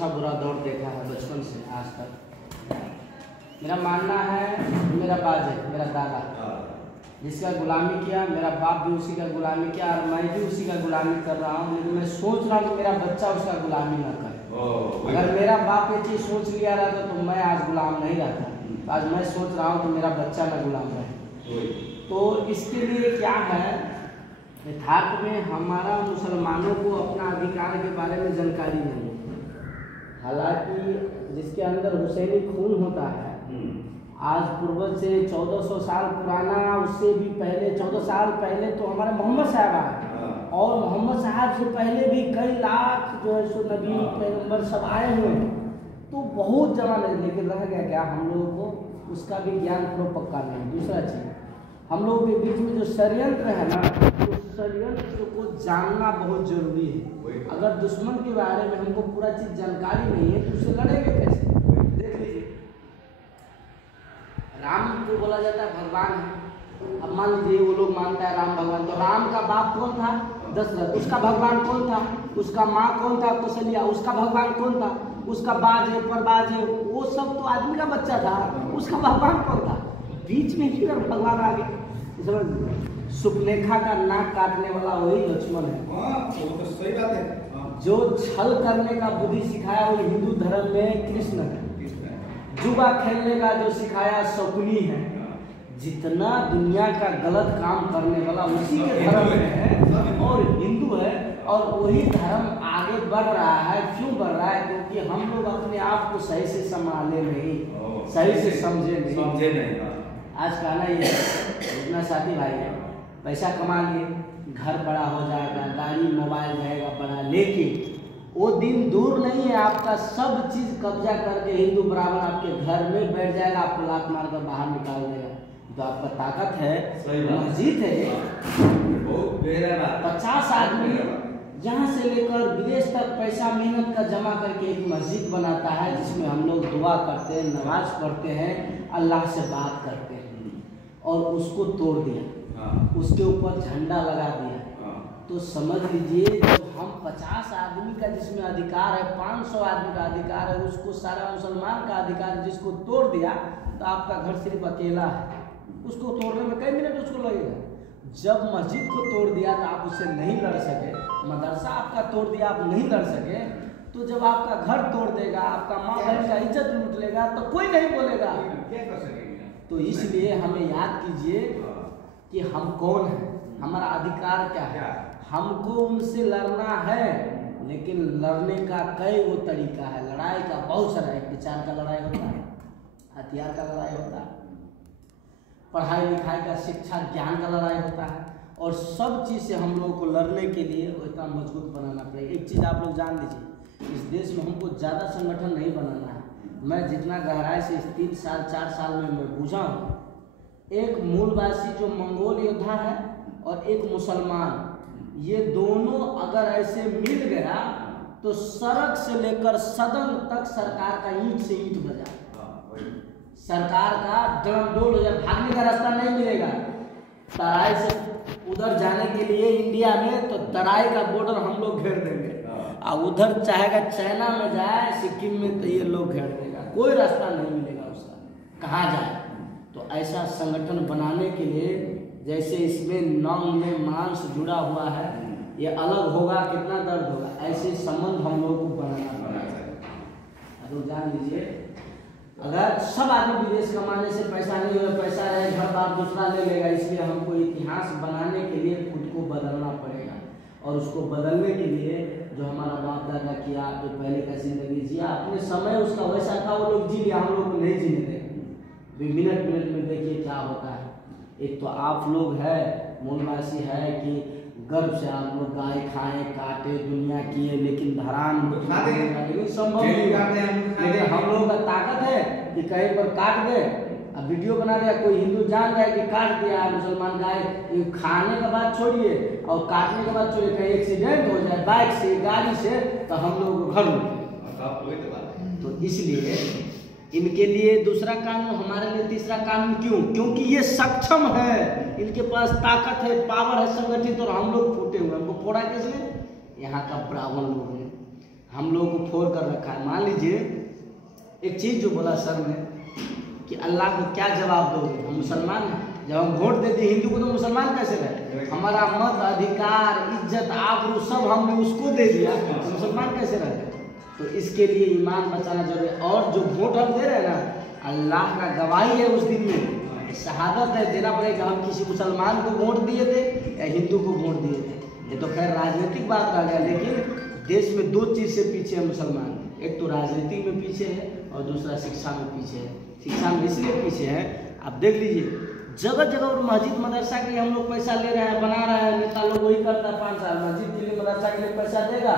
अच्छा बुरा दौर देखा है बचपन से आज तक। मेरा मानना है मेरा बाज है, मेरा दादा जिसका गुलामी किया, मेरा बाप भी उसी का गुलामी किया और मैं भी उसी का गुलामी कर रहा हूँ। लेकिन मैं सोच रहा हूँ कि मेरा बच्चा उसका गुलामी ना करे। अगर मेरा बाप ये चीज़ सोच लिया रहता तो मैं आज गुलाम नहीं रहता। तो आज मैं सोच रहा हूँ कि मेरा बच्चा ना गुलाम रहे। तो इसके लिए क्या है, यथार्थ में हमारा मुसलमानों को अपना अधिकार के बारे में जानकारी नहीं है। हालांकि जिसके अंदर हुसैनी खून होता है, आज पूर्वज से 1400 साल पुराना, उससे भी पहले 14 साल पहले तो हमारे मोहम्मद साहब आए और मोहम्मद साहब से पहले भी कई लाख जो है सो नबी पैगम्बर सब आए हुए हैं। तो बहुत जमाने, लेकिन रह गया क्या, हम लोगों को उसका भी ज्ञान पूरा पक्का नहीं। दूसरा चीज़, हम लोगों के बीच में जो षड्यंत्र है ना, तो षड्यंत्र को जानना बहुत जरूरी है। अगर दुश्मन के बारे में हमको पूरा चीज़ जानकारी नहीं है तो उससे लड़ेंगे कैसे? देख लीजिए, राम को बोला जाता है भगवान है। अब मान लीजिए वो लोग मानता है राम भगवान, तो राम का बाप कौन था? दशरथ। उसका भगवान कौन था? उसका माँ कौन था? कौशल्या। उसका भगवान कौन था? उसका बाज है, परबाज है, वो सब तो आदमी का बच्चा था। उसका भगवान कौन था? बीच में ही भगवान आ गए। सुपनेखा का नाक काटने वाला वही लक्ष्मण है। वो तो सही बात है। जो छल करने का बुद्धि सिखाया वो हिंदू धर्म में कृष्ण है। जुआ खेलने का जो सिखाया शकुनी है। जितना दुनिया का गलत काम करने वाला उसी के धर्म में है और हिंदू है, और वही धर्म आगे बढ़ रहा है। क्यों बढ़ रहा है? क्योंकि हम लोग अपने आप को सही से संभाले नहीं, सही से समझे नहीं। आज कहना ये इतना साथी भाई है, पैसा कमा लिए, घर बड़ा हो जाएगा, गाड़ी मोबाइल रहेगा बड़ा, लेकिन वो दिन दूर नहीं है आपका सब चीज़ कब्जा करके हिंदू ब्राह्मण आपके घर में बैठ जाएगा, आपको लात मार कर बाहर निकाल देगा। तो आपका ताकत है, मस्जिद है, 50 आदमी जहाँ से लेकर विदेश तक पैसा मेहनत का जमा करके एक मस्जिद बनाता है जिसमें हम लोग दुआ करते हैं, नमाज पढ़ते हैं, अल्लाह से बात करते हैं, और उसको तोड़ दिया, उसके ऊपर झंडा लगा दिया। तो समझ लीजिए, जब हम 50 आदमी का जिसमें अधिकार है, 500 आदमी का अधिकार है, उसको सारा मुसलमान का अधिकार जिसको तोड़ दिया, तो आपका घर सिर्फ अकेला है। उसको तोड़ने में कई मिनट उसको लगेगा। जब मस्जिद को तोड़ दिया तो आप उससे नहीं लड़ सके, मदरसा आपका तोड़ दिया आप नहीं लड़ सके, तो जब आपका घर तोड़ देगा, आपका माँ बहन का इज्जत लूट लेगा, तो कोई नहीं बोलेगा। तो इसलिए हमें याद कीजिए कि हम कौन हैं, हमारा अधिकार क्या है। हमको उनसे लड़ना है, लेकिन लड़ने का कई वो तरीका है। लड़ाई का बहुत सारा है, विचार का लड़ाई होता है, हथियार का लड़ाई होता है, पढ़ाई लिखाई का, शिक्षा ज्ञान का लड़ाई होता है, और सब चीज़ से हम लोगों को लड़ने के लिए इतना मजबूत बनाना पड़ेगा। एक चीज़ आप लोग जान लीजिए, इस देश में हमको ज़्यादा संगठन नहीं बनाना है। मैं जितना गहराई से 3 साल 4 साल में मैं बूझा हूँ, एक मूलवासी जो मंगोल योद्धा है और एक मुसलमान, ये दोनों अगर ऐसे मिल गया तो सड़क से लेकर सदन तक सरकार का ईंट से ईंट बजा, सरकार का डोल हो जाए, भागने का रास्ता नहीं मिलेगा। तराई से उधर जाने के लिए इंडिया में तो तराई का बॉर्डर हम लोग घेर देंगे, और उधर चाहेगा चाइना में जाए, सिक्किम में, तो ये लोग घेर देगा, कोई रास्ता नहीं मिलेगा उसका, कहाँ जाए। तो ऐसा संगठन बनाने के लिए, जैसे इसमें नौं में मांस जुड़ा हुआ है, ये अलग होगा, कितना दर्द होगा, ऐसे संबंध हम लोग को बनाना पड़ेगा। तो जान लीजिए, अगर सब आदमी विदेश कमाने से पैसा नहीं होगा, पैसा रहे घर बार दूसरा ले लेगा। इसलिए हमको इतिहास बनाने के लिए खुद को बदलना पड़ेगा, और उसको बदलने के लिए जो हमारा बाप दादा किया, जो पहले का जिंदगी जिया, अपने समय उसका वैसा था, वो लोग जी लिया, हम लोग को नहीं जीने देंगे। मिनट में देखिए क्या होता है। एक तो आप लोग है मूलवासी है कि गर्व से आप लोग गाय खाएं, काटे, दुनिया किए, लेकिन धराम संभव नहीं। लेकिन हम लोगों का ताकत है कि कहीं पर काट दे, अब वीडियो बना दिया, कोई हिंदू जान जाए कि काट दिया मुसलमान गाय, खाने का बात छोड़िए और काटने के बाद छोड़िए, कहीं एक्सीडेंट हो जाए बाइक से, गाड़ी से, तो हम लोग घर उठे। तो इसलिए इनके लिए दूसरा कानून, हमारे लिए तीसरा कानून। क्यों? क्योंकि ये सक्षम है, इनके पास ताकत है, पावर है संगठित, और हम लोग फूटे हुए। हमको फोड़ा किसने? यहाँ का ब्राह्मण लोग ने। हम लोगों को फोड़ कर रखा है। मान लीजिए एक चीज़ जो बोला सर ने कि अल्लाह को क्या जवाब दोगे, हम मुसलमान हैं, जब हम वोट देते हिंदू को तो मुसलमान कैसे रहे? हमारा मत अधिकार इज्जत आबरू सब हमने उसको दे दिया, तो मुसलमान कैसे रहते? तो इसके लिए ईमान बचाना जरूरी है। और जो वोट हम दे रहे हैं ना, अल्लाह का गवाही है, उस दिन में शहादत है, देना पड़ेगा हम किसी मुसलमान को वोट दिए थे या हिंदू को वोट दिए थे। ये तो खैर राजनीतिक बात रह गया, लेकिन देश में दो चीज़ से पीछे है मुसलमान, एक तो राजनीति में पीछे है और दूसरा शिक्षा में पीछे है। शिक्षा में इसलिए पीछे है, आप देख लीजिए जगह जगह और मस्जिद मदरसा के लिए हम लोग पैसा ले रहे हैं, बना रहे हैं, नेता लोग वही करता है 5 साल मस्जिद के लिए मदरसा के लिए पैसा देगा,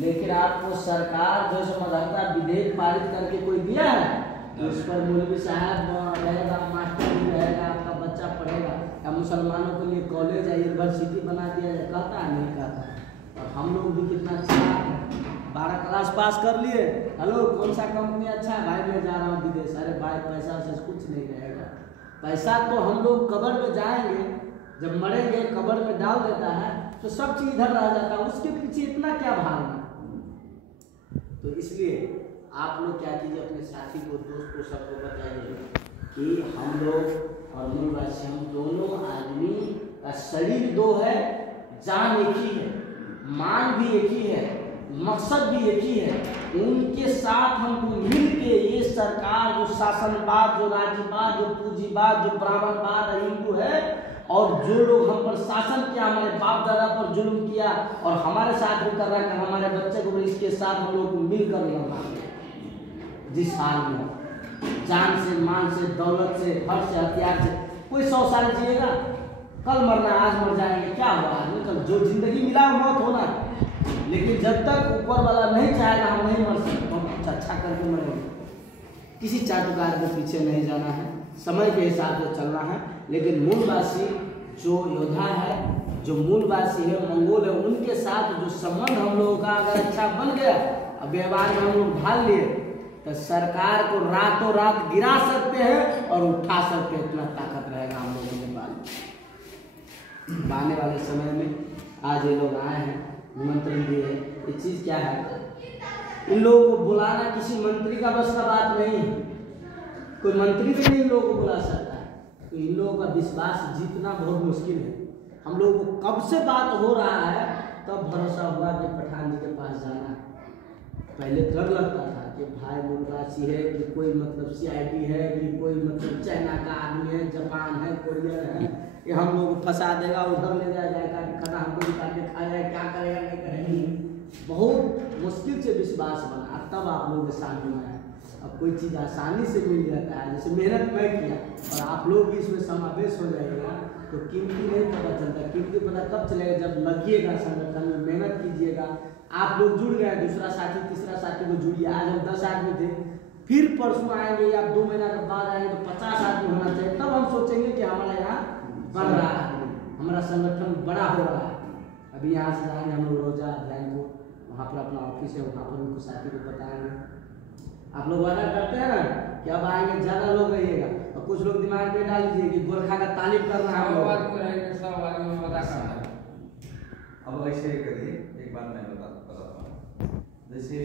लेकिन आपको सरकार जो है मदरसा विधेयक पारित करके कोई दिया है तो उस पर मौलवी साहब रहेगा, मास्टर भी रहेगा, आपका बच्चा पढ़ेगा, या मुसलमानों के लिए कॉलेज या यूनिवर्सिटी बना दिया जाए, कहता है नहीं कहता। और हम लोग भी कितना चालाक है, 12 क्लास पास कर लिए, हेलो कौन सा कंपनी अच्छा है भाई, मैं जा रहा हूँ विदेश, अरे भाई पैसा से कुछ नहीं रहेगा, पैसा तो हम लोग कब्र में जाएंगे, जब मरेंगे कब्र में डाल देता है तो सब चीज़ इधर रह जाता है, उसके पीछे इतना क्या भागना। तो इसलिए आप लोग क्या कीजिए, अपने साथी को दोस्त को सबको बताइए कि हम लोग और मूलवासी हम दोनों आदमी का शरीर दो है, जान एक ही है, मान भी एक ही है, मकसद भी एक ही है। उनके साथ हमको मिल के ये सरकार जो शासनवाद, जो राज्यवाद, जो पूंजीवाद, जो ब्राह्मणवाद हिंदू है, और जो लोग हम पर शासन किया, हमारे बाप दादा पर जुल्म किया और हमारे साथ भी कर रहा है, हमारे बच्चे को इसके साथ हम लोग को मिलकर लड़ना, जिस हाल में जान से, मान से, दौलत से, हर से, हथियार से। कोई 100 साल जिएगा, कल मरना, आज मर जाएंगे, क्या हुआ आदमी, कल जो जिंदगी मिला मौत होना, लेकिन जब तक ऊपर वाला नहीं चाहेगा हम नहीं मर सकते, हम कुछ अच्छा करके मरेंगे। किसी चाटुकार के पीछे नहीं जाना है, समय के हिसाब से चलना है, लेकिन मूलवासी जो योद्धा है, जो मूलवासी है, मंगोल है, उनके साथ जो संबंध हम लोगों का अगर अच्छा बन गया, अब व्यवहार में हम लोग ढाल लिए, तो सरकार को रातों रात गिरा सकते हैं और उठा सकते हैं, इतना ताकत रहेगा हम लोगों के पास। आने वाले समय में आज ये लोग आए हैं, निमंत्रण दिए हैं, ये चीज़ क्या है, इन लोगों को बुलाना किसी मंत्री का बस का बात नहीं है, कोई मंत्री भी नहीं इन लोगों को बुला सकता है, तो इन लोगों का विश्वास जीतना बहुत मुश्किल है। हम लोगों को कब से बात हो रहा है तब भरोसा हुआ कि पठान जी के पास जाना है। पहले डर लगता था कि भाई मूलवासी है कि कोई मतलब CID है कि कोई मतलब चाइना का आदमी है, जापान है, कोरियन है, ये हम लोग को फंसा देगा, उधर ले जाएगा, खाना हमको निकाल के खाएगा, क्या करेगा नहीं करेगा। बहुत मुश्किल से विश्वास बना, तब आप लोगों के सामने आया। अब कोई चीज़ आसानी से मिल जाता है, जैसे मेहनत मैं किया और आप लोग भी इसमें समावेश हो जाएगा, तो कीमती नहीं पता चलता। कीमती पता कब चलेगा, जब लगिएगा संगठन में, मेहनत कीजिएगा, आप लोग जुड़ गए, दूसरा साथी तीसरा साथी को जुड़िए। आज हम 10 आदमी थे, फिर परसों आएंगे या 2 महीना के बाद आएंगे तो 50 आदमी होना चाहिए, तब हम सोचेंगे कि हमारा यहाँ बढ़ रहा है, हमारा संगठन बड़ा हो रहा है। अभी यहाँ से जाएंगे हम लोग रोजा जाएंगे, वहाँ पर अपना ऑफिस है, वहाँ पर उनको साथी को बताएंगे। आप लोग वादा करते हैं ना कि अब आएंगे, ज़्यादा लोग रहिएगा, और कुछ लोग दिमाग में डाल लीजिए कि गोरखा का तारीफ करना है, अब ऐसे करिए, एक बात मैं बताता हूँ, जैसे